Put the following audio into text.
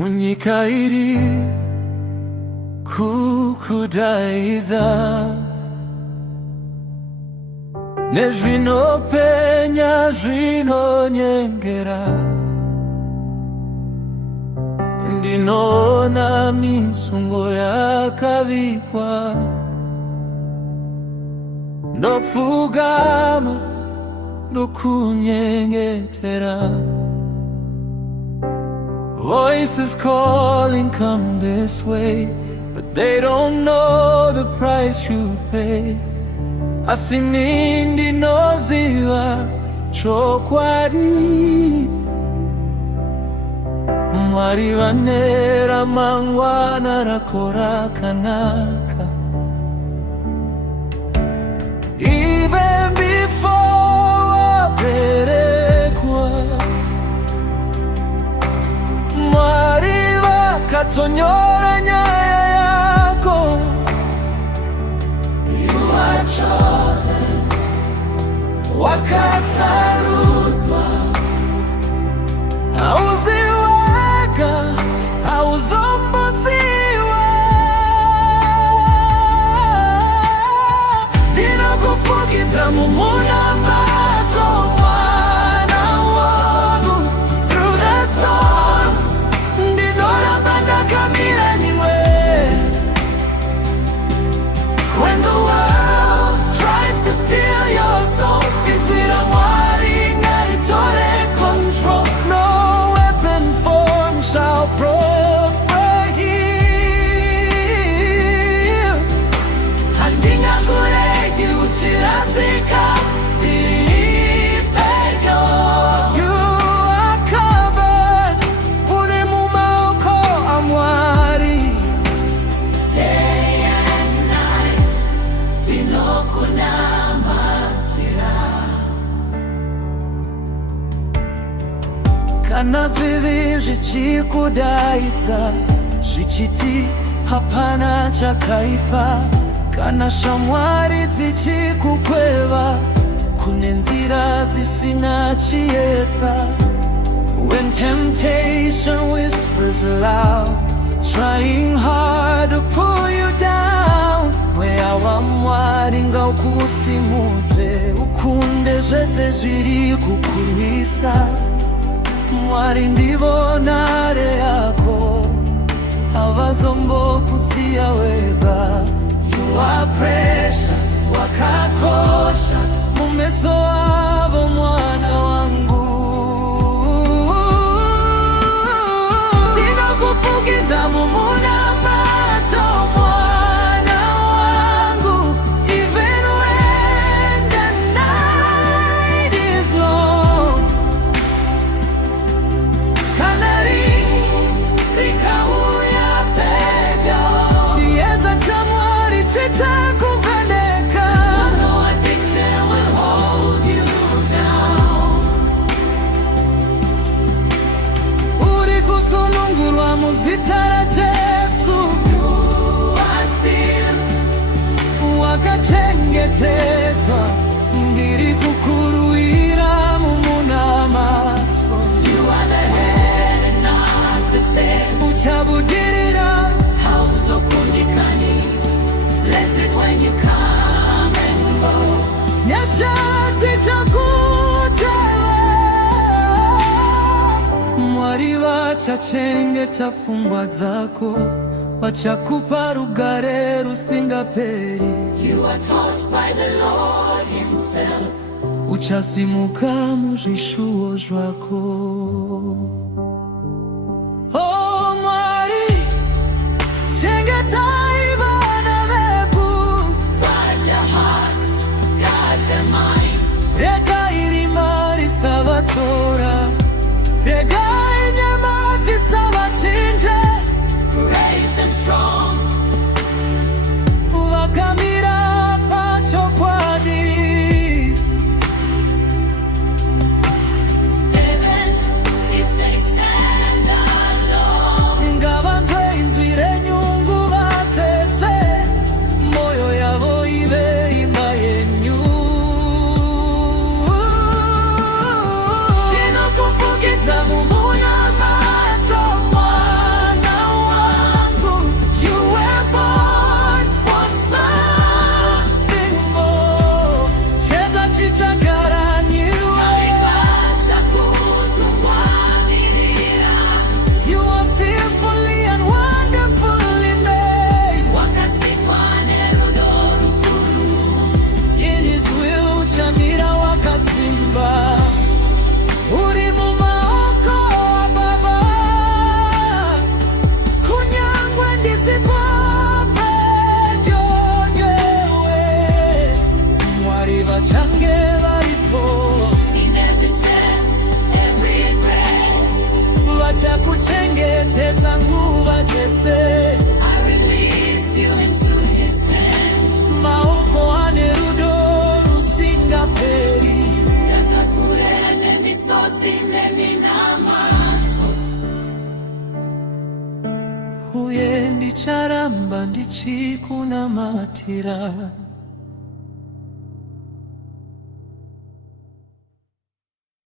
munyika iri kukudaiza nezvinopenya zvinonyengera. Ndinoona misungo yakavigwa, ndopfugama ndokunyengetera. Voices calling, come this way, but they don't know the price you pay. Asi nindi noziva chokwadi, Mwari vanera mangwana rakora kanaka. Even before waberekwa, Mwari vakatonyora nyaya yako. You are chosen, wakasarudzwa, hauziweka, hauzombosiwa. Ndinokufukidza mumunamato, mwana wangu, through the storms. Ndinoramba ndakamira niwe. When the world tries to steal your soul, izvira Mwari ngaitore control. No weapon formed shall prosper here. Handingakuregi uchirasika, tiripejo. You are covered, uri mumaoko aMwari. Day and night, tinokunamatira. Kana zvivi zvichikudaidza, zvichiti hapana chakaipa, kana shamwari dzichikukweva, kune nzira dzisina chiedza. When temptation whispers loud, trying hard to pull you down, mweya waMwari ngaukusimudze, ukunde zvese zviri kukurwisa. Mwari ndivonare yako, havazombokusiya wega. You are precious, wakakosha mumeso avo mwana wangu. Ndinokufukidza mumunamato, mwana wangu. Even when the night is long, kanari rikauya pedyo, chiedza chaMwari chitakuvheneka. No addiction will hold you down. Uri kusunungurwa muzita raJesu. You are sealed, wakachengetedzwa, ndiri kukurwira mumunamato. You are the head and not the tail. Uchabudirira, hauzokundikani. Blessed when you come and go. Nyasha dzichakuteva, Mwari vachachengeta pfungwa dzako, vachakupa rugare rusingaperi. You are taught by the Lord himself, uchasimuka muzvishuwo zvako. Oh Mwari, chengetai vana vedu. Guard their hearts, guard their minds. Regai rima risavatora, regai nyama dzisavachinje. Raise them strong, vakamira pachokwadi. Even if they wese. I release you into his hands. Maoko anerudo rusinga peri. Kakakure ne misoti ne minamato. Huye ndi charamba ndichikuna matira.